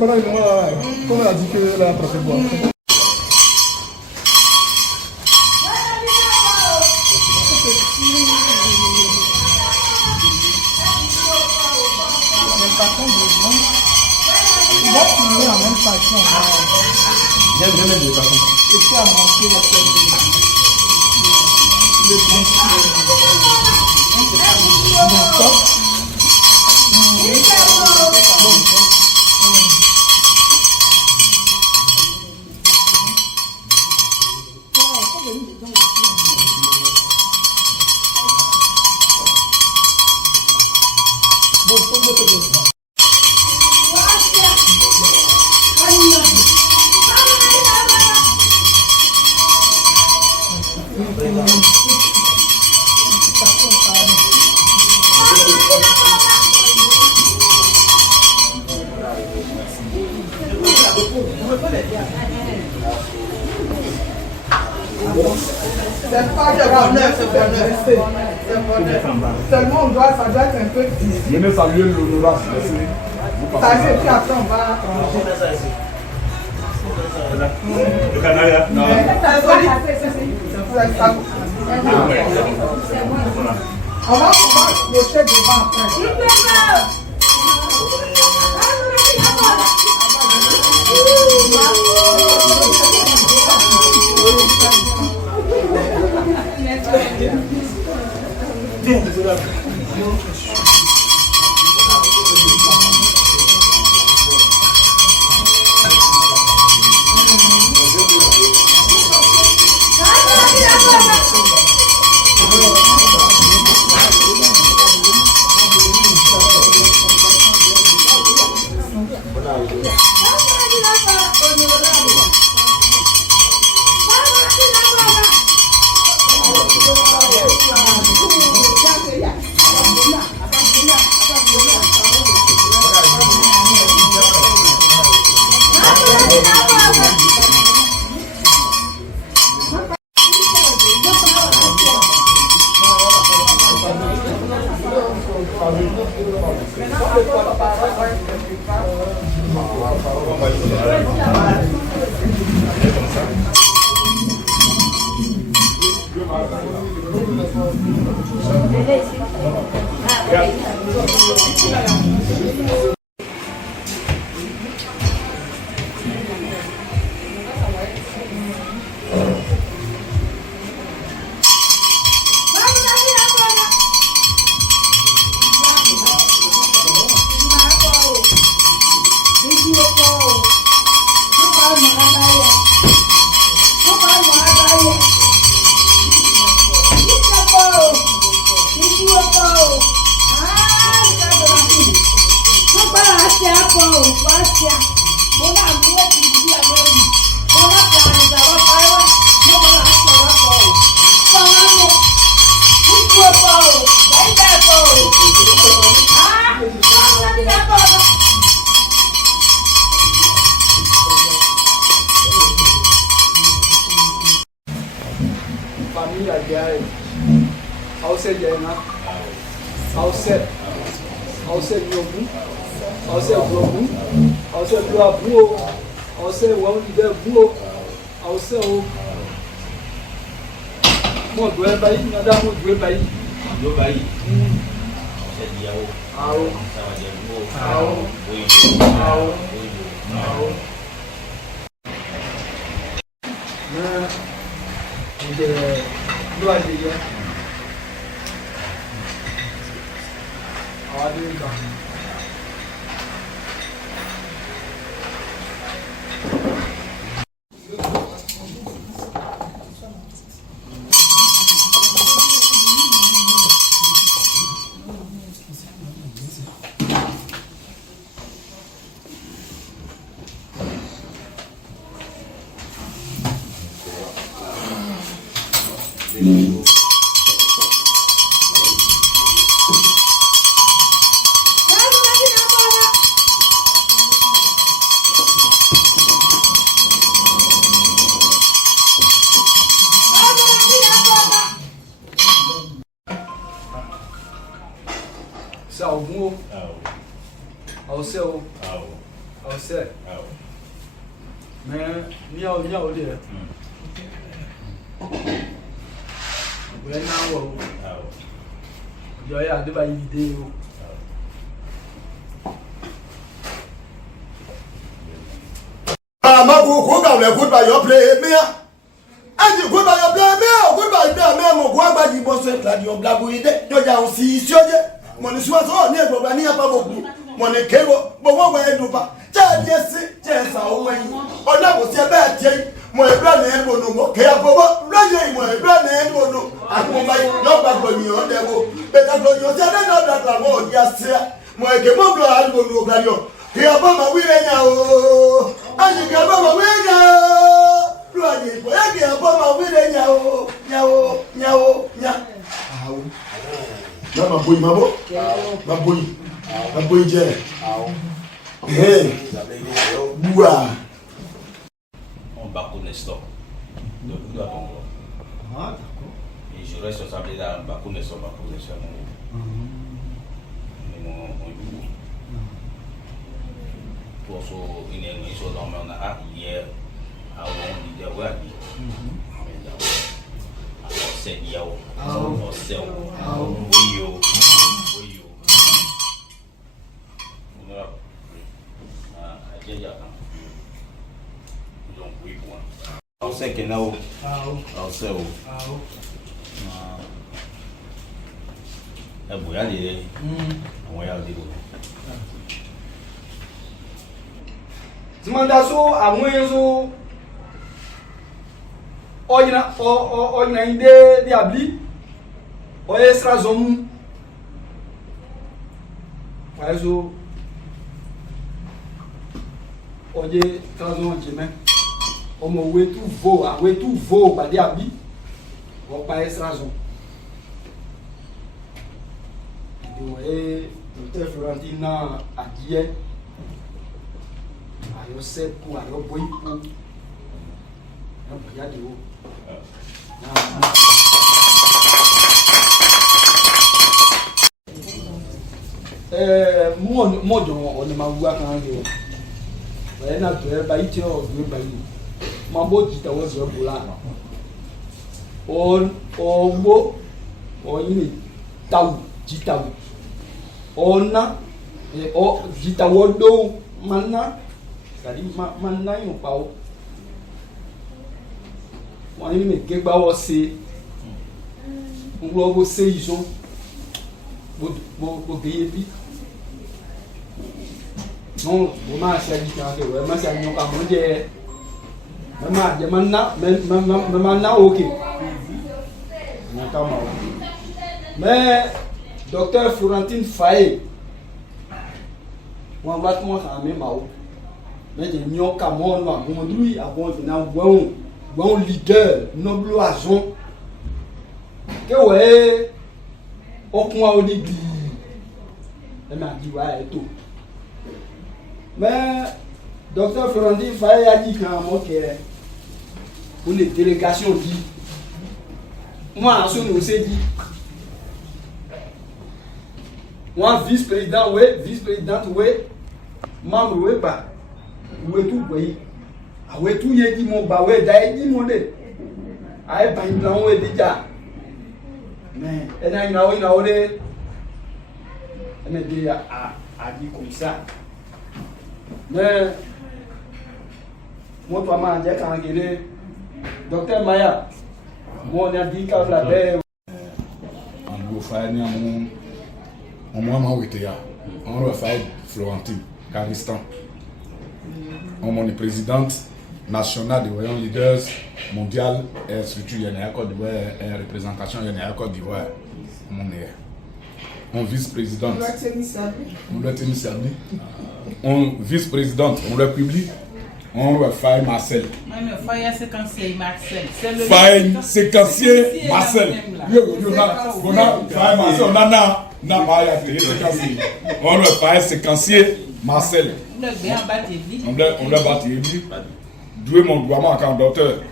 pendant le moment là, comme elle a dit qu'elle a attrapé quoi. Il va finir en même temps. J'aime bien les parfums. Et puis à monter la tête le c'est pas bonheur, c'est bonheur. Seulement ça doit être un peu difficile. Je vais saluer l'honorat. Ça fait puis après on va Le canal là? Non. On va approcher devant après. Família Gay, Alce Gena, Alce Nyobu, Alce Globu, Alce Globu, Alce Wangide Buo, Alce O. Mo dwe bayi, nada mo dwe bayi. Dwe bayi. Alce Diao. Ao. Sama dia Buo. Ao. Ao. Ao. De doa dia. Ada dah. Ao seu ọ̀sẹ̀ mẹ́ ní ọdẹ ọ̀gbẹ́ náà wọ̀ ọjọ́ yà àdébà yìí dé o. Amaku kuba we good by your play me. Aji good by your play me, good by your me mo gwa gba di bo se la di on blago ide. Yo ja on si isi oje. Mo ni suwa so ni egbo ba ni apa boku. Mo ni kero bo wo we edu ba. Ja die si, je sa o we. Ola mo se be tie. Mo ebra na egbo no mo ke agobo. Raye mo ebra na egbo no. Aku mo bai yo gba gbo ni o de wo. Be ta gbo yo se de no da mo dia se. Mo eke mo gbo algo no gba yo. Ke aba ma wi re nya o. Aji ke aba ma wi nya o. Lu aji ko ya ke aba ma wi re nya o. Nya o, nya o, nya. Awo. Na ma boyi mabo? Ma boyi. Ma boyi je. Awo. Bua. On va connaître ça. De tout à ton gros. Ah, d'accord. Et je reste responsable là, on va connaître ça, on va connaître ça. Pour ça, il y a une chose dans mon art hier, à on dit de voir. C'est yao. C'est oui. Donc oui point. On sait que là, on sait où. Vous regardez, on regarde des Zimandaso amwezo oyina inde diabli oye srazomu wazo oye srazon jeme omo wetu vo ba diabli o pa srazon e Dr. Florentina adie ayo sepu ayo boipu na boya de o mo do on ma wu aka de o e na do e ba ite o do ba yi ma bo jita wo zo bula on ogbo oyin tawu jitawu ona o jitawo do mana kadi mana yo pa o wọ́n ní me gegba wo se nglo bo se izo bo geye bi non bo ma se aji kan ke we ma se aji ka mo je ma je ma na oke na ka ma mais Docteur Florentine Faye wọ́n bá tún ha me ma o mais je nyo ka mo no agun lui abon na wọ́n leader noble agent que ouais okun a odi bi e ma di wa e to mais Docteur Florentine Faye a dit kan mo ke pour les délégations dit moi aso ni o se dit moi vice-président ouais vice-présidente ouais membre ouais ba ouais tout ouais awe tu ye di mo ba we dai di mo de ai ba in plan we di ja mais ena ina o de ena di a di comme ça mais mo to ma je kan gele Docteur Maya mo na di ka la de en go fa ni on ma wete ya on va faire Florentine Caristan on est présidente nationale des voyants leaders mondial et surtout il y a Côte d'Ivoire et représentation il y a Côte d'Ivoire on vice-présidente on vice-présidente on le publie on va faire Marcel Faye séquencier Marcel Faye séquencier Marcel on a pas séquencier on va faire séquencier Marcel on l'a battu doué mon gouvernement comme docteur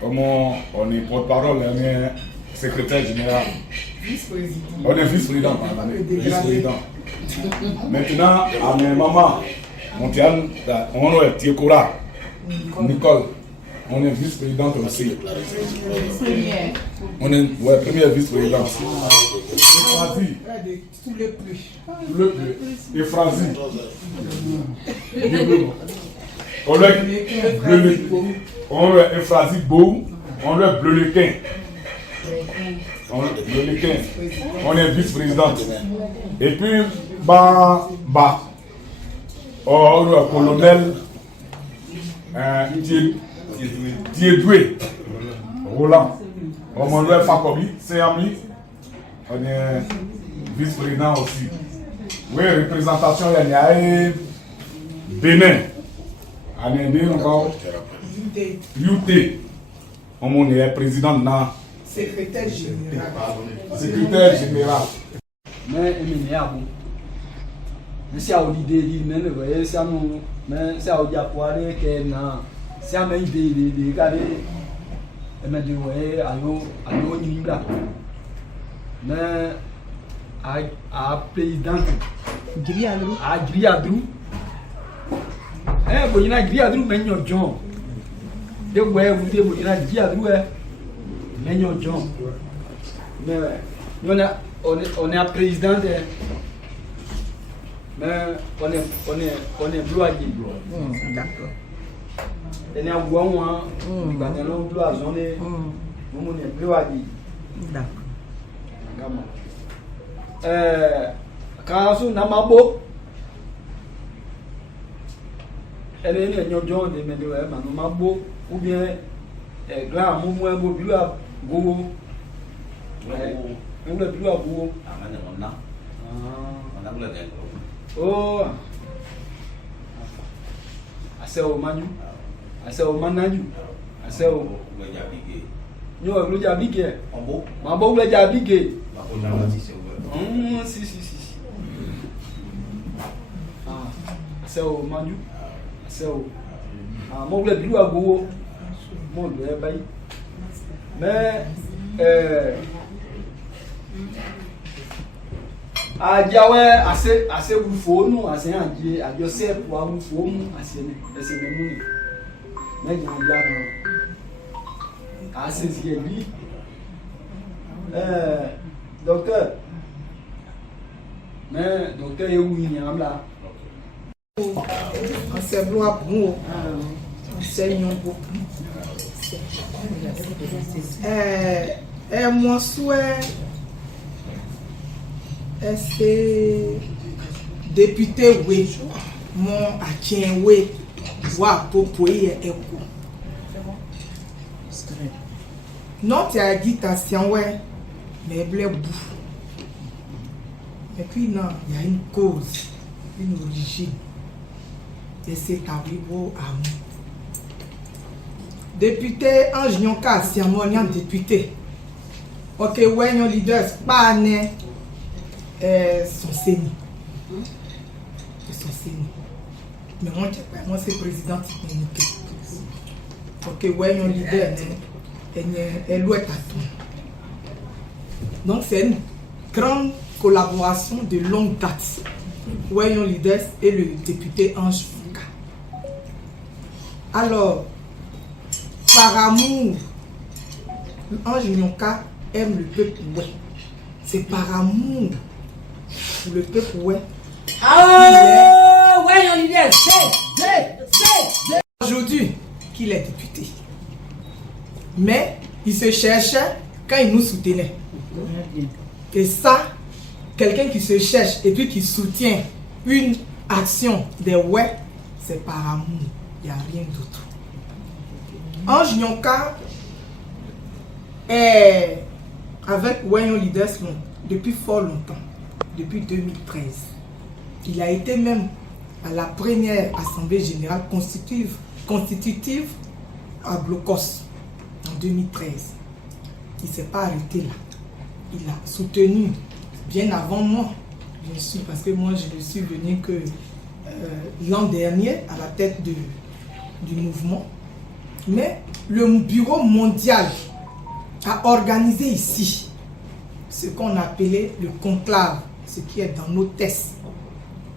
comment on est porte-parole on est secrétaire général on est vice-président maintenant à mes mamans Montian, on est Tiekora, Nicole, on est vice-présidente aussi. On est première vice-présidente. Efrazi. Tous les plus. Efrazi. On est Efrazi Beau, on est Bleulequin. On est vice-présidente. Et puis, on est colonel Diedoué Roland. On est Fakobi, Saint-Ami. On est vice-président aussi. Oui, représentation, il y a Bénin. On est encore UT. On est président de secrétaire général. Secrétaire général. Mais il y a bon. Mais c'est à l'idée de ne voyez ça non. Mais c'est à l'idée que na. C'est à l'idée de regarder. Et me dire ouais allo nimla. Mais à président. Griadrou. Eh bon il a Griadrou mais non John. De ouais vous dites il a Griadrou mais non John. Mais on est à président de mais on est bloqué. D'accord. On est à Ouan, on est bloqué, on est bloqué. D'accord. Quand on a mabo, elle est une John de Medoué, mabo, ou bien grand mouvement mobile à Gogo. On le plus à Gogo. Oh, ase o manyu, ase o manaju, ase o. Yo lo ja bige. Ma bo lo ja bige. Si. Ah, ase o manju, ase o. Ah, mo le bilu agbowo. Mo lo e bayi. Mais ajawe ase wufonu ase anje ajose wa wufonu ase memuni meja ya no ase ziebi docteur mais docteur ewu ni amla C'est blois bon. C'est un bon. Mon souhait est député oui mon atien oui voir pour y écho. Notre agitation ouais mais blé bout. Et puis non, il y a une cause, une origine. Et c'est Tawibo Amou. Député Ange Nyonka, c'est un moyen député. Ok, ouais, nos leaders, pas né, son séni. Son séni. Mais moi, c'est président technique. Ok, ouais, nos leaders, elle doit être à tout. Donc, c'est une grande collaboration de longue date. Ouais, nos leaders et le député Ange Nyonka. Alors, par amour, Ange Nyonka aime le peuple ouais. C'est par amour pour le peuple ouais. Aujourd'hui qu'il est député. Mais il se cherchait quand il nous soutenait. Et ça, quelqu'un qui se cherche et puis qui soutient une action des ouais, c'est par amour. Il n'y a rien d'autre. Ange Nyonka est avec Wayon Leaders depuis fort longtemps, depuis 2013. Il a été même à la première assemblée générale constitutive à Blocos en 2013. Il ne s'est pas arrêté là. Il a soutenu bien avant moi, bien sûr, parce que moi je ne suis venu que l'an dernier à la tête du mouvement. Mais le bureau mondial a organisé ici ce qu'on appelait le conclave, ce qui est dans nos tests.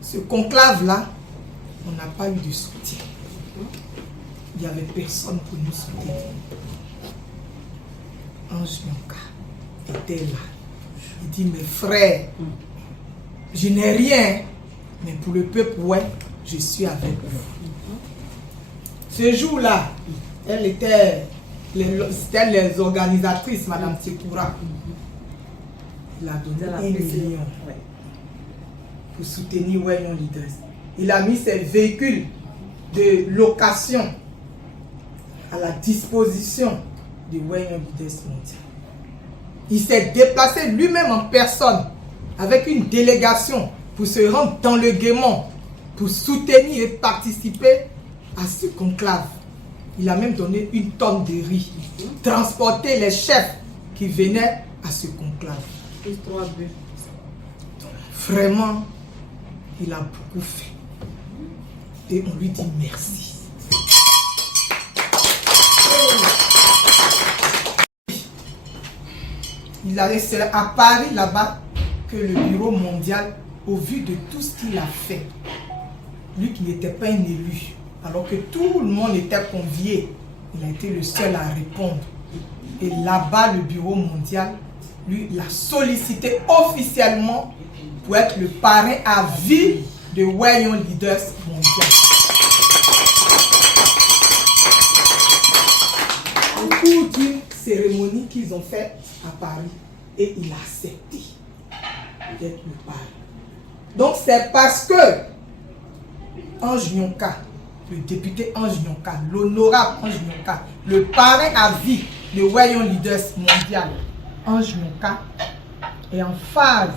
Ce conclave-là on n'a pas eu de soutien. Il n'y avait personne pour nous soutenir. Ange Nyonka était là. Il dit, mes frères, je n'ai rien, mais pour le peuple, ouais, je suis avec vous. Ce jour-là, c'était les organisatrices, Madame Tsekoura. Il a donné 1 million pour soutenir Wayon Leaders. Il a mis ses véhicules de location à la disposition de Wayon Leaders Mondial. Il s'est déplacé lui-même en personne avec une délégation pour se rendre dans le Guémon pour soutenir et participer à ce conclave. Il a même donné 1 tonne de riz, transporté les chefs qui venaient à ce conclave. Vraiment, il a beaucoup fait. Et on lui dit merci. C'est à Paris là-bas que le bureau mondial, au vu de tout ce qu'il a fait, lui qui n'était pas un élu, alors que tout le monde était convié, il a été le seul à répondre. Et là-bas, le bureau mondial, lui, l'a sollicité officiellement pour être le parrain à vie de Wayon Leaders Mondial. Au cours d'une cérémonie qu'ils ont faite à Paris, et il a accepté d'être le parrain. Donc c'est parce que Ange Nyonka, le député Ange Nyonka, l'honorable Ange Nyonka, le parrain à vie de Wayon Leaders Mondial, Ange Nyonka est en phase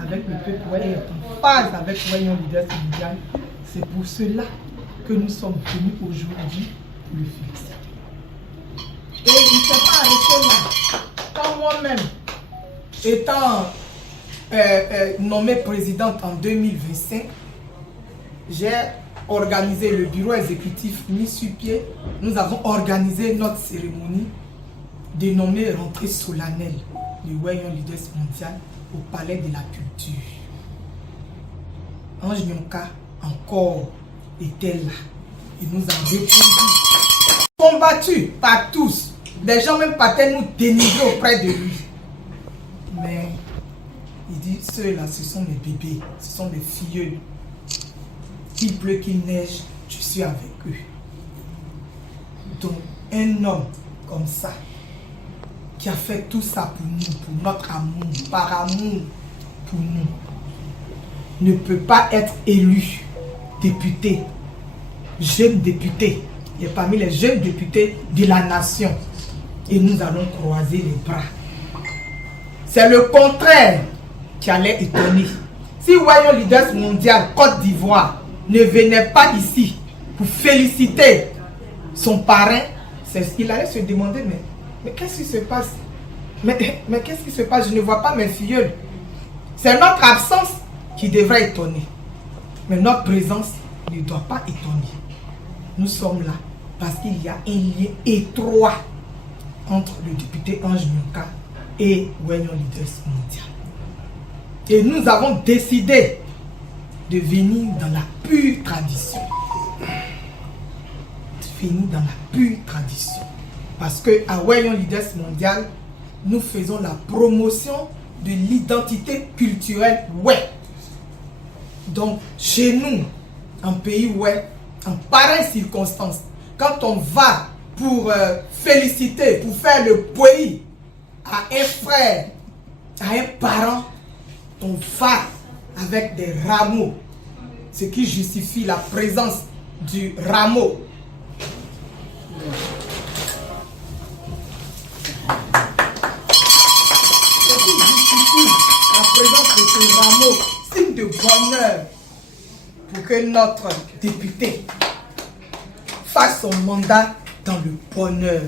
avec le peuple, est en phase avec Wayon Leaders Mondial. C'est pour cela que nous sommes venus aujourd'hui pour le féliciter. Et il ne s'est pas arrêté là. Quand moi-même, étant nommée présidente en 2025, j'ai organisé le bureau exécutif mis sur pied. Nous avons organisé notre cérémonie dénommée rentrée solennelle du Wayon Leaders Mondial au Palais de la Culture. Ange Nyonka encore était là. Il nous a répondu, combattu par tous. Des gens même partaient nous dénigrer auprès de lui. Mais il dit, ceux-là, ce sont mes bébés, ce sont mes filleuls. Qu'il pleut, qu'il neige, je suis avec eux. Donc, un homme comme ça, qui a fait tout ça pour nous, pour notre amour, par amour pour nous, ne peut pas être élu député, jeune député. Il est parmi les jeunes députés de la nation. Et nous allons croiser les bras. C'est le contraire qui allait étonner. Si Wayon Leaders Mondial Côte d'Ivoire ne venait pas ici pour féliciter son parrain, c'est ce qu'il allait se demander, mais qu'est-ce qui se passe? Mais qu'est-ce qui se passe? Je ne vois pas mes filleuls. C'est notre absence qui devrait étonner. Mais notre présence ne doit pas étonner. Nous sommes là parce qu'il y a un lien étroit entre le député Ange Nyonka et Wayon Leaders Mondial. Et nous avons décidé de venir dans la pure tradition. De venir dans la pure tradition. Parce qu'à Wayon Leaders Mondial, nous faisons la promotion de l'identité culturelle ouais. Donc, chez nous, en pays ouais, en pareille circonstance, quand on va pour féliciter, pour faire le pays à un frère, à un parent, on va avec des rameaux, ce qui justifie la présence du rameau. Ce qui justifie la présence de ce rameau, signe de bonheur pour que notre député fasse son mandat dans le bonheur.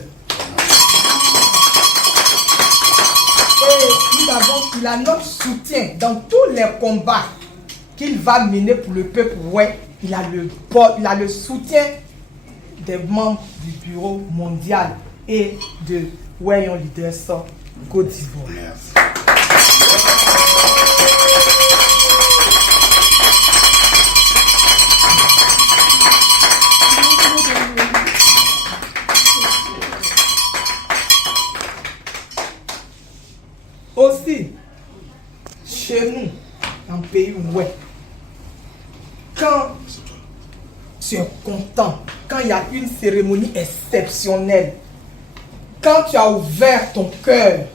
Et il a notre soutien dans tous les combats qu'il va mener pour le peuple. Ouais, il a le soutien des membres du bureau mondial et de Wayon Leaders Côte d'Ivoire. aussi, chez nous, en pays ouais, quand tu es content, quand il y a une cérémonie exceptionnelle, quand tu as ouvert ton cœur,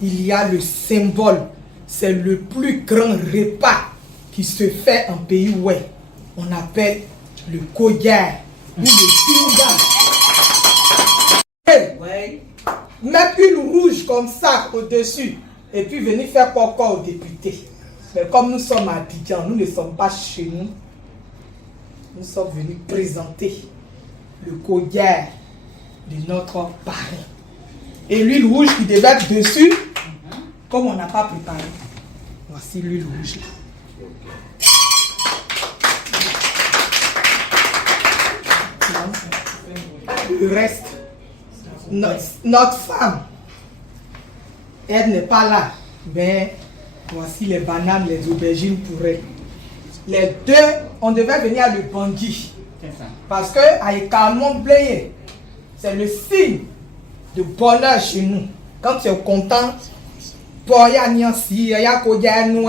il y a le symbole, c'est le plus grand repas qui se fait en pays ouais. On appelle le koyar ou le pinga. Ouais. Mettre une rouge comme ça au-dessus et puis venir faire quoi aux députés. Mais comme nous sommes à Abidjan, nous ne sommes pas chez nous. Nous sommes venus présenter le koyar de notre parrain. Et l'huile rouge qui devait être dessus, comme on n'a pas préparé. Voici l'huile rouge là. Le reste, notre femme, elle n'est pas là. Mais voici les bananes, les aubergines pour elle. Les deux, on devait venir à le Bangui. Parce que à Ekamon Bléé, c'est le signe de bonheur chez nous. Quand tu es content, pour y aller ici, il y a quoi nous,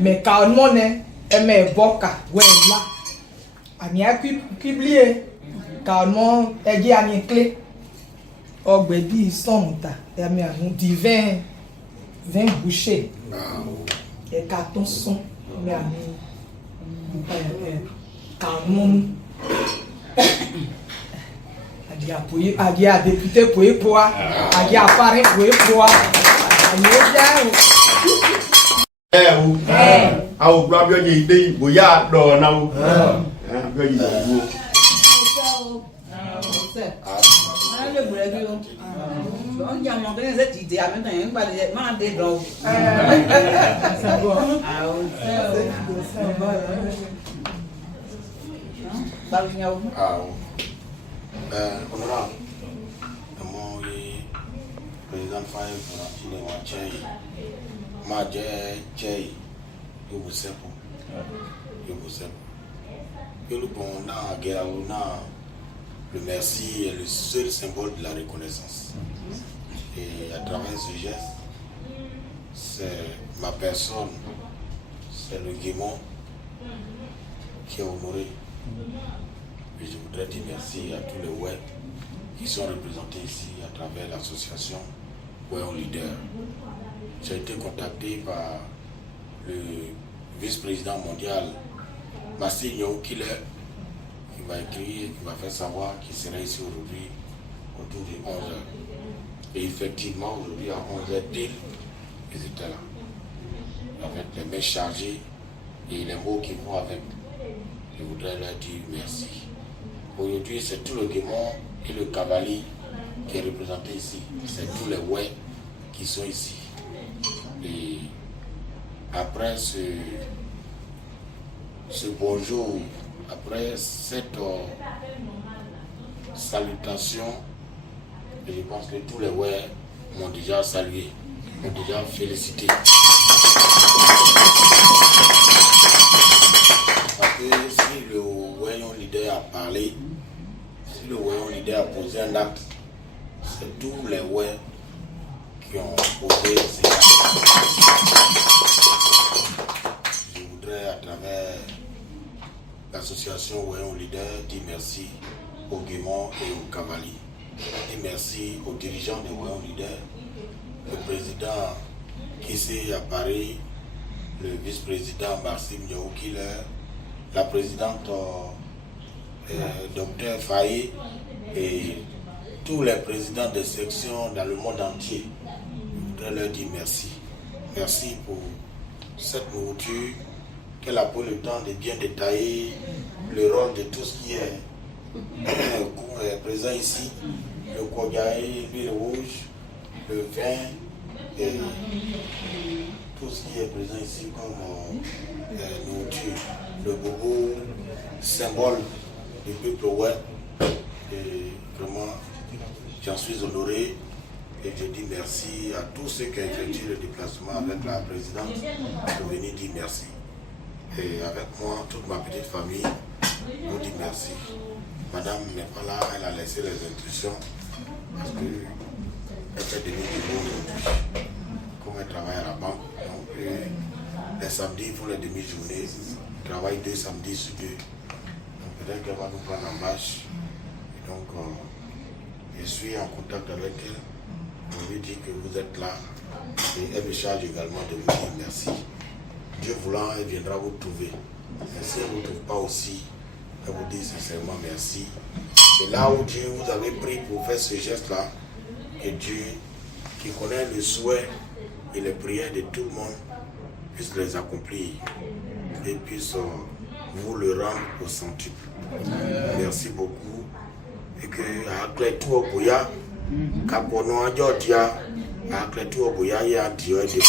mais quand on est, mais boka, ouais là, on y a qui oublié. Quand on est dit à une clé, oh baby, ils sont là, et mais on dit 20 bouchées, et carton sont, mais quand on a dit à député pour y pouvoir, a dit à parrain pour y pouvoir. Au blabio gì đi buổi ya đồ nào cái gì đâu Le boulot, on y a mangé des idées à maintenant, on va les demander donc. honorable mo président Faye pour il est en chai ma chai yo busepo yo le bon na guerre na le merci est le seul symbole de la reconnaissance et à travers ce geste c'est ma personne, c'est le Guémon qui est honoré. Et je voudrais dire merci à tous les web qui sont représentés ici à travers l'association Web Leader. J'ai été contacté par le vice-président mondial Massi Nyoukile qui m'a écrit, qui m'a fait savoir qu'il serait ici aujourd'hui autour de 11h. Et effectivement, aujourd'hui à 11h, ils étaient là, avec les mains chargées et les mots qui vont avec. Je voudrais leur dire merci. Aujourd'hui, c'est tout le Guémon et le cavalier qui est représenté ici. C'est tous les ouais qui sont ici. Et après ce bonjour, après cette salutation, je pense que tous les ouais m'ont déjà salué, m'ont déjà félicité. Parce que si le Wayon leader a parlé, si le Wayon leader a posé un acte, c'est tous les ouais qui ont posé ces actes. Je voudrais à travers l'association Wayon leader dire merci au Guémon et au Cavalier. Dire merci aux dirigeants de Wayon leader, le président Kissé à Paris, le vice-président Maxime Nyoukile, la présidente Dr Faye et tous les présidents des sections dans le monde entier. Je voudrais leur dire merci. Merci pour cette nourriture qu'elle a pris le temps de bien détailler le rôle de tout ce qui est présent ici. Le koyaé, l'huile rouge, le vin et tout ce qui est présent ici comme nourriture. Le bobo, symbole du peuple web. Et vraiment, j'en suis honoré et je dis merci à tous ceux qui ont effectué le déplacement avec la présidente pour venir dire merci. Et avec moi, toute ma petite famille, vous dit merci. Madame n'est pas là, elle a laissé les instructions parce qu'elle fait des nuits du monde aujourd'hui. comme elle travaille à la banque. Donc, les samedis, il faut les demi-journées. Elle travaille 2 samedis sur 2. Donc, peut-être qu'elle va nous prendre en marche. Et donc, je suis en contact avec elle. Je lui dis que vous êtes là. Et elle me charge également de vous dire merci. Dieu voulant, elle viendra vous trouver. Et si elle ne vous trouve pas aussi, elle vous dit sincèrement merci. Et là où Dieu vous avez pris pour faire ce geste-là, que Dieu, qui connaît le souhait et les prières de tout le monde, puisse les accomplir et puisse vous le rendre au centuple. Merci beaucoup. Et que après tout au Bouya, Kapono Adjotia, après tout au Bouya, il y a Dieu et des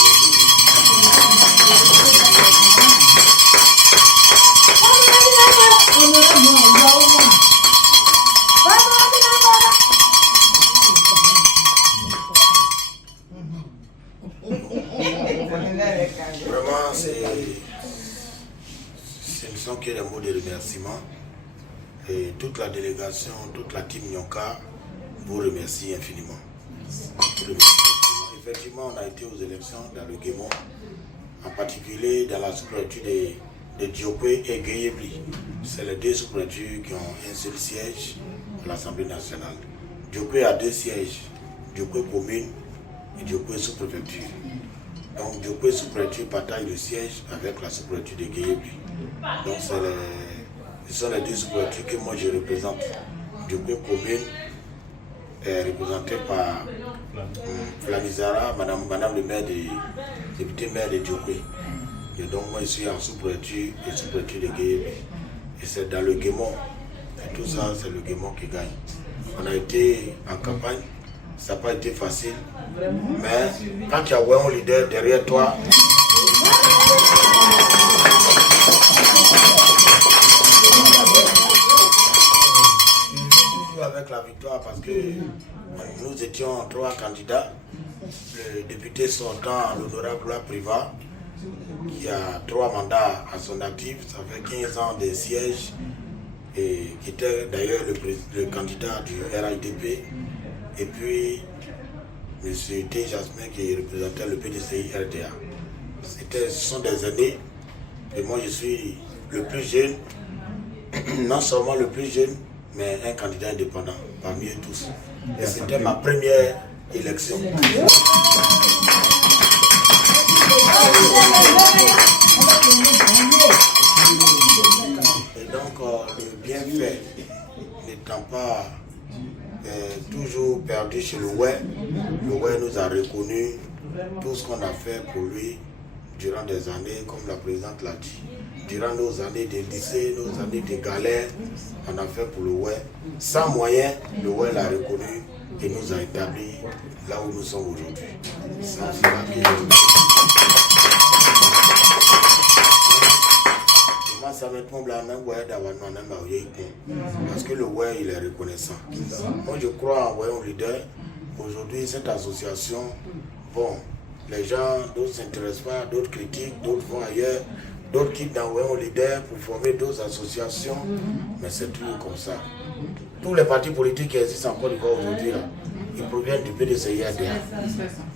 Vraiment, ce ne sont que des mots de remerciement. Et toute la délégation, toute la team Nyonka vous remercie infiniment. Effectivement, on a été aux élections dans le Guémon, en particulier dans la sous-préfecture de Diopé et Guéyébli. C'est les 2 sous-préfectures qui ont un seul siège à l'Assemblée nationale. Diopé a 2 sièges, Diopé commune et Diopé sous-préfecture. Donc Diopé sous-préfecture partage le siège avec la sous-préfecture de Guéyébli. Donc ce sont les 2 sous-préfectures que moi je représente. Diopé commune est représentée par Flamizara, madame le maire député maire de Diopé. Et donc moi je suis en sous-préfecture et sous-préfecture de Guéyébli. Et c'est dans le Guémon. Et tout ça, c'est le Guémon qui gagne. On a été en campagne, ça n'a pas été facile. Mais quand tu as un leader derrière toi, avec la victoire parce que nous étions 3 candidats. Le député sortant, l'honorable Privat, qui a 3 mandats à son actif, ça fait 15 ans de siège, et qui était d'ailleurs le candidat du RIDP. Et puis, M. T. Jasmin qui représentait le PDCI RDA. Ce sont des années, et moi je suis le plus jeune, non seulement le plus jeune, mais un candidat indépendant parmi eux tous. Et c'était ma première élection. Et donc, le bienfait n'étant pas toujours perdu chez le WER nous a reconnu tout ce qu'on a fait pour lui durant des années, comme la présidente l'a dit. Durant nos années de lycée, nos années de galère, on a fait pour le WER. Sans moyens, le WER l'a reconnu et nous a établis là où nous sommes aujourd'hui. Sans cela parce que le WER il est reconnaissant. Moi je crois en WER leader. Aujourd'hui cette association, bon, les gens, d'autres ne s'intéressent pas, d'autres critiquent, d'autres vont ailleurs, d'autres quittent dans WER leader pour former d'autres associations, mais c'est toujours comme ça. Tous les partis politiques qui existent en Côte d'Ivoire aujourd'hui, ils proviennent du PDCI ADA,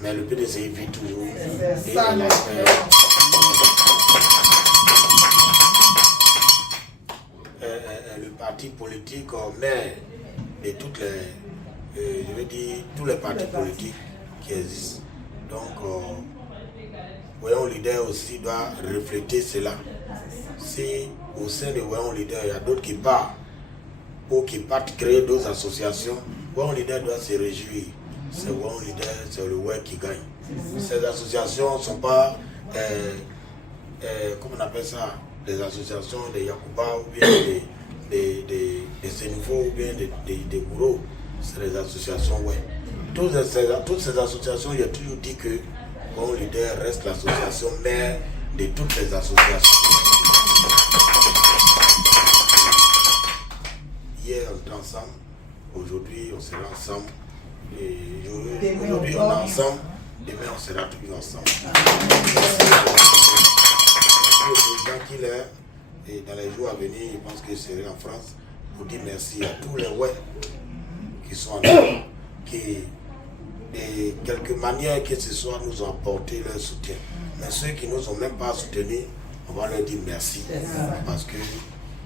mais le PDCI vit toujours. Le parti politique mais et toutes les, je veux dire, tous les partis politiques qui existent. Donc, Voyons Leader aussi doit refléter cela. Si au sein de Voyons Leader, il y a d'autres qui partent ou qui partent créer d'autres associations, Voyons Leader doit se réjouir. C'est Voyons Leader, c'est le WER qui gagne. Ces associations ne sont pas, comment on appelle ça, des associations de Yakuba ou bien des Sénifo ou bien des Gouro. C'est des associations WER. Toutes ces associations, il a toujours dit que Voyons Leader reste l'association mère de toutes les associations. Hier on était ensemble, aujourd'hui on sera ensemble, et aujourd'hui on est ensemble, demain on sera toujours ensemble. Le président qu'il est, et dans les jours à venir, je pense qu'il serait en France, pour dire merci à tous les WER qui sont en Europe, qui de quelque manière que ce soit, nous ont apporté leur soutien. Mais ceux qui ne nous ont même pas soutenus, on va leur dire merci. Parce que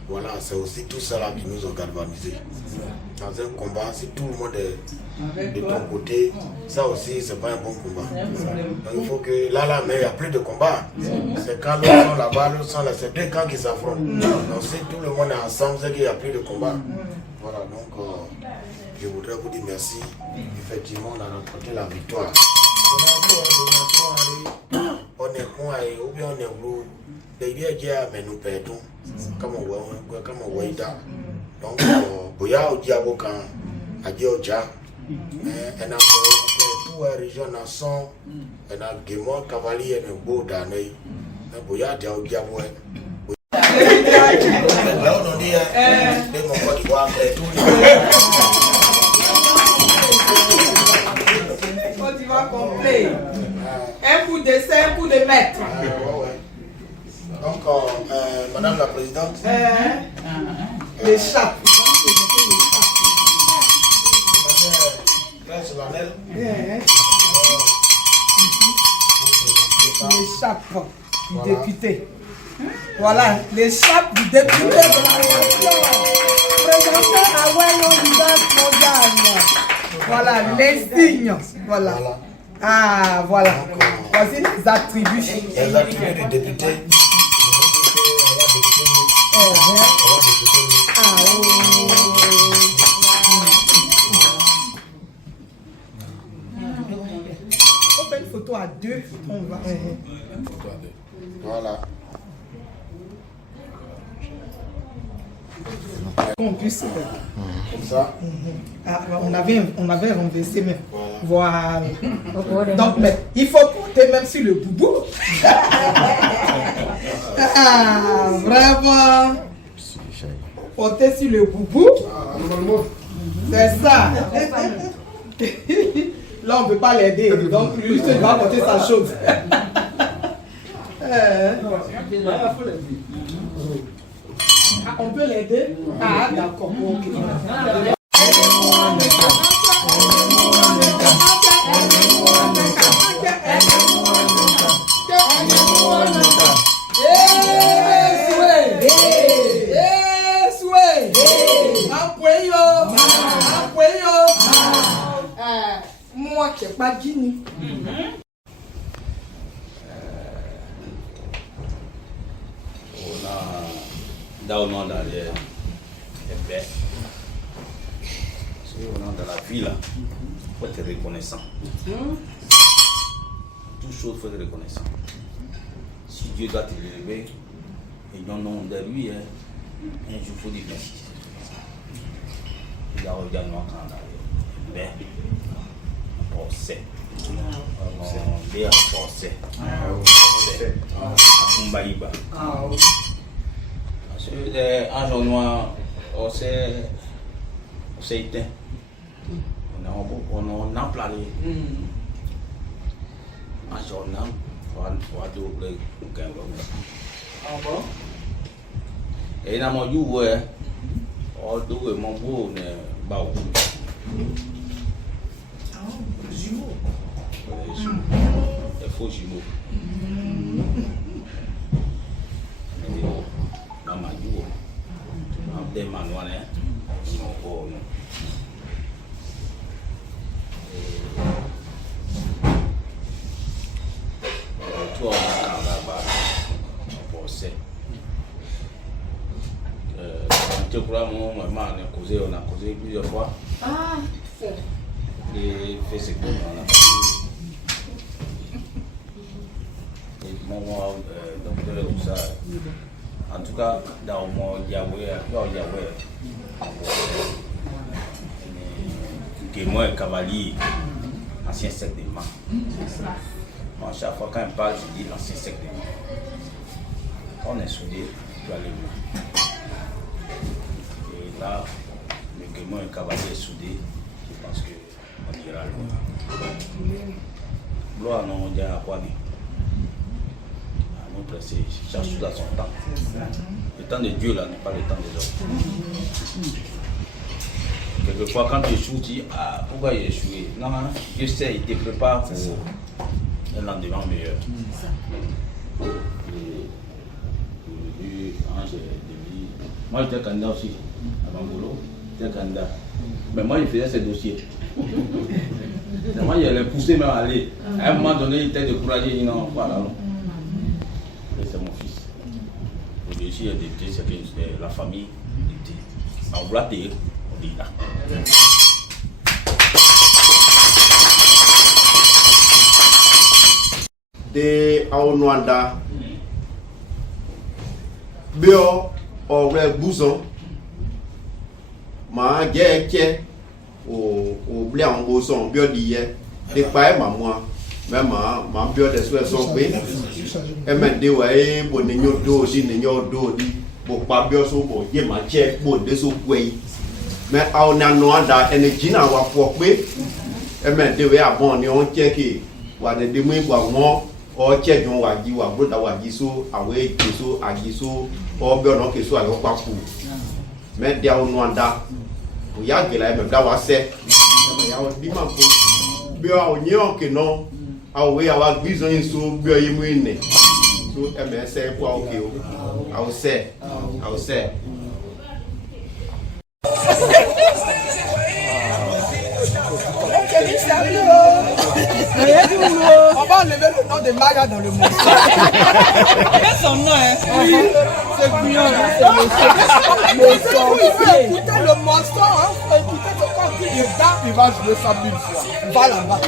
voilà, c'est aussi tout cela qui nous ont galvanisés. Dans un combat, si tout le monde est de ton côté, ça aussi, c'est pas un bon combat. Donc, il faut que là, mais il n'y a plus de combat. C'est quand l'autre sont là-bas, l'autre sont là, c'est deux camps qui s'affrontent. Donc si tout le monde est ensemble, c'est qu'il n'y a plus de combat. Voilà, donc je voudrais vous dire merci. Effectivement, on a remporté la victoire. On est con ou bien on est bleu. Mais nous perdons. Comme on voit ça. Donc, Boya ou Diabokan, Adioja, et tout la région nation, et la Guémon Cavalier et le beau d'année, et Boya Diabokan. Là, on dit, les moments qui voient après tout. Quand tu vas complet, un coup d'essai, un coup de maître. Donc, Madame la Présidente, les chapes. très solennel. Les chapes du député. Voilà, les chapes du député de la nation. Présenté à Wayon Leaders Mondial. Voilà, les signes. Voilà. Ah, voilà. Voici les attributs. Les attributs du député. On fait une photo à deux. On va. Voilà. On puisse. Comme ça. Ah, on avait renversé même. Voilà. Donc, mais il faut porter même sur le boubou. Ah, vraiment. Porter sur le boubou. C'est ça. Là, on ne peut pas l'aider. Donc, lui, il va porter sa chose. On peut l'aider? Ah, d'accord. Ok. Moi qui n'ai pas Guinée. Dans les baies. Si on est dans la vie là, il faut être reconnaissant. Toute chose, il faut être reconnaissant. Si Dieu doit te lever, et non, non, de lui, un jour, il faut dire merci. Il y a un gars noir quand on a les baies. Forcé. On est forcé. Kumbaïba. Un jour noir, c'est éteint. On a plané. Un jour noir, on va doubler le gain. Et dans mon jour, on doit mon beau ne pas. Il faut jumeaux. Maman joue. On des manuels. Toi, on a là-bas. On pensait. Tu crois, mon maman, on a causé plusieurs fois. Ah, c'est. Et fait ce qu'on a fait. Et mon docteur tout ça. En tout cas, dans mon Yahweh, Guémon et Cavalier, ancien secte des mains. Moi, chaque fois quand il parle, je dis l'ancien secte des mains. On est soudés, tu vas aller mieux. Et là, le Guémon et Cavalier est soudé, je pense qu'on ira loin. Gloire non, on dirait à quoi dire. C'est chaque chose à son temps. Le temps de Dieu là n'est pas le temps des hommes. quelquefois, quand tu échoues, tu dis ah, pourquoi j'ai échoué? Non, Dieu sait, il te prépare pour un lendemain meilleur. Moi, j'étais candidat aussi à Bangolo. J'étais candidat. Mais moi, il faisait ses dossiers. Moi, il allait pousser même à aller. À un moment donné, il était découragé. Il dit non, voilà. C'est mon fils. Et ici, il y a des petits, c'est la famille. En voilà, on dit là. De Aonwanda, Bio, Ore Bouzon, Ma Geke, au blé en boson, Bio d'hier, des pailles, maman, même ma bio de soins sont payés. Et maintenant, ouais, bon, n'ayons d'eau, n'ayons d'eau, pour pas bio so bon, yé ma chèque, bon, des eaux pouées. Mais Aonwanda, énergie n'a pas pour et maintenant, ouais, bon, n'ayons checké, ou à des démons, ou or check on waji wa broda waji so awe keso agiso or be ona keso ayo papu me dia onwanda o ya gela me da wa se e ya o di ma ko be o nyi o ke no awe ya wa gbizon so be o yimu ine so e me se po o ke o awo se On va enlever le nom de Maga dans le monde. Quel son nom, hein? C'est Guillaume, c'est le son. Il faut écouter le monstre, hein? Il faut écouter ce qu'on dit. Il va jouer ça 1000 fois. Va là-bas.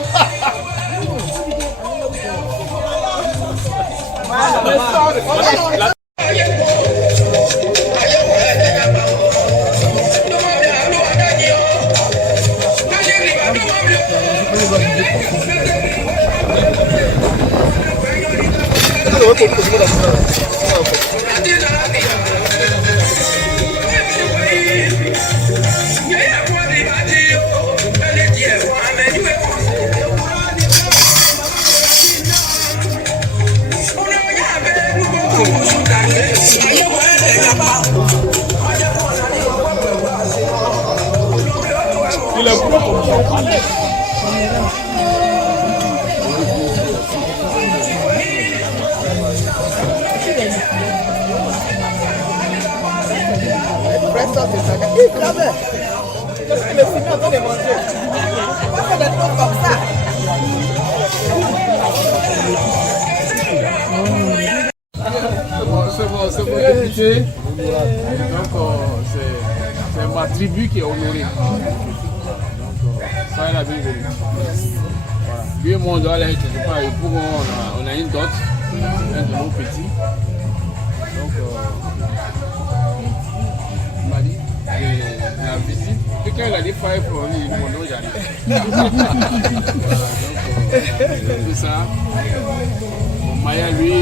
Il est gros comme ça. C'est mon député. Donc c'est ma tribu qui est honorée. Donc ça est la bienvenue. Voilà. Lui et moi on doit aller quelque part. On a une dot, un de nos petits. Donc il m'a dit la visite. Et quand il a dit five for me, il m'a dit non, j'arrive. Donc tout ça. Maya lui.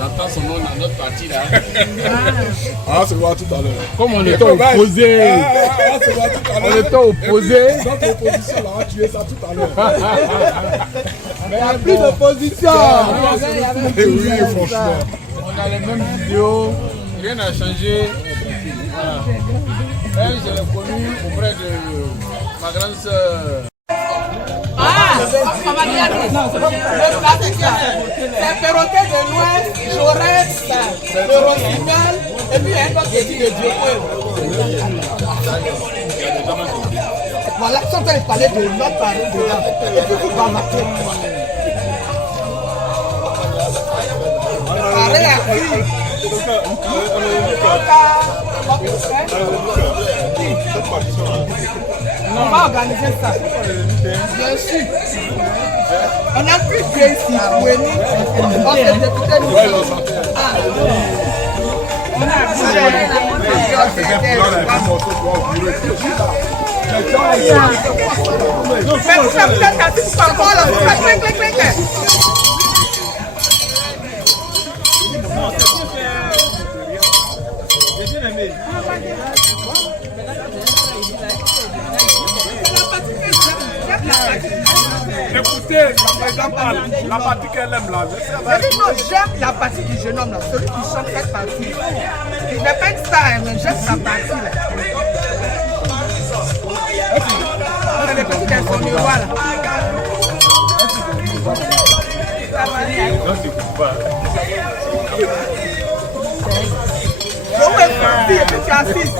J'entends son nom dans notre partie là. Ah, c'est voir tout à l'heure. Comme on était opposés. On était opposés. Notre opposition là, on a tué ça tout à l'heure. Il n'y a plus d'opposition. Oui, franchement. On a les mêmes vidéos. Rien n'a changé. Voilà. Elle, je l'ai connue auprès de ma grande soeur. C'est Perroquet de l'Ouest, Jaurès, le Rossignol, et puis un autre qui dit de Dieu. Voilà, quand on parlait de notre parole de là, et puis vous va marquer. Parlez à qui? On va organiser ça. Bien sûr. On a plus de ici. On s'est député nous. On Écoutez, la partie qu'elle aime là. j'aime la partie du jeune homme là, celui qui chante cette partie. Il n'est pas une star, mais j'aime sa partie là. C'est les petits garçons miroirs là. Bon, ouais, fille, et puis tu assistes.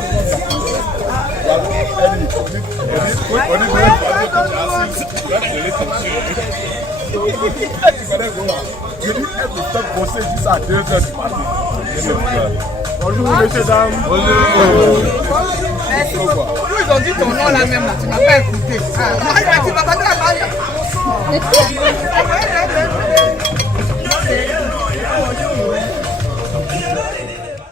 Bonjour, messieurs, dames. Merci beaucoup. Ils ont dit ton nom là même là, tu m'as pas écouté. Ah, tu m'as pas dit la